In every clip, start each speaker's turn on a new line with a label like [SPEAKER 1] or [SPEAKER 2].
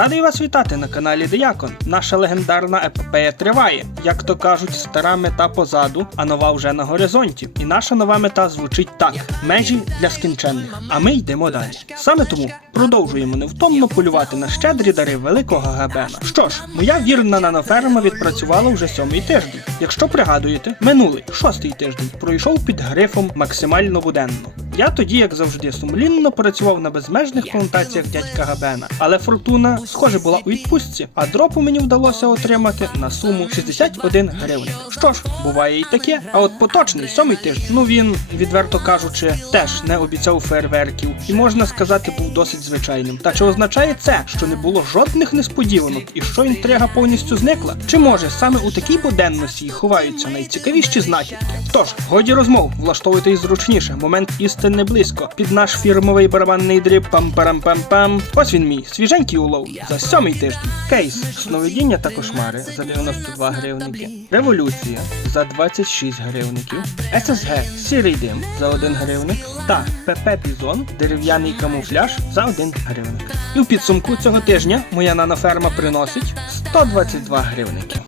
[SPEAKER 1] Радий вас вітати на каналі Деякон. Наша легендарна епопея триває. Як то кажуть, стара мета позаду, а нова вже на горизонті. І наша нова мета звучить так: межі для скінченних. А ми йдемо далі. Саме тому продовжуємо невтомно полювати на щедрі дари великого Габена. Що ж, моя вірна наноферма відпрацювала вже сьомий тиждень. Якщо пригадуєте, минулий шостий тиждень пройшов під грифом максимально буденно. Я тоді, як завжди, сумлінно працював на безмежних плантаціях дядька Габена, але фортуна, схоже, була у відпустці, а дропу мені вдалося отримати на суму 61 гривень. Що ж, буває і таке. А от поточний сьомий тиждень, ну він, відверто кажучи, теж не обіцяв фейерверків і можна сказати, був досить звичайним. Та чи означає це, що не було жодних несподіванок і що інтрига повністю зникла? Чи може саме у такій буденності ховаються найцікавіші знахідки? Тож, годі розмов, влаштовуйтесь зручніше. Момент істини близько. Під наш фірмовий барабанний дріб пам-парам-пам-пам. Ось він мій свіженький улов за сьомий тиждень. Кейс сновидіння та кошмари за 92 гривники. Революція за 26 гривників. ССГ сірий дим за 1 гривник. Та ПП Бізон дерев'яний камуфляж за 1 гривник. І в підсумку цього тижня моя наноферма приносить 122 гривники.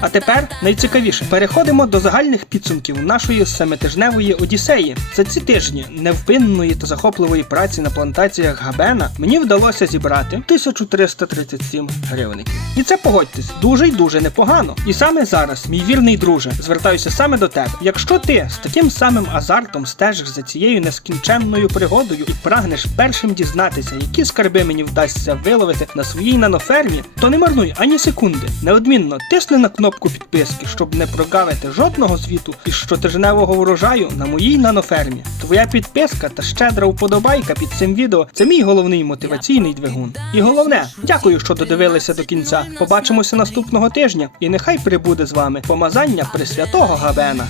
[SPEAKER 1] А тепер найцікавіше переходимо до загальних підсумків нашої семитижневої одіссеї. За ці тижні невпинної та захопливої праці на плантаціях Габена мені вдалося зібрати 1337 гривників. І це погодьтесь, дуже й дуже непогано. І саме зараз, мій вірний друже, звертаюся саме до тебе. Якщо ти з таким самим азартом стежиш за цією нескінченною пригодою і прагнеш першим дізнатися, які скарби мені вдасться виловити на своїй нанофермі, то не марнуй ані секунди. Неодмінно тисни на кнопку підписки, щоб не прогавити жодного звіту із щотижневого врожаю на моїй нанофермі. Твоя підписка та щедра вподобайка під цим відео це мій головний мотиваційний двигун. І головне, дякую, що додивилися до кінця. Побачимося наступного тижня, і нехай прибуде з вами помазання Пресвятого Габена.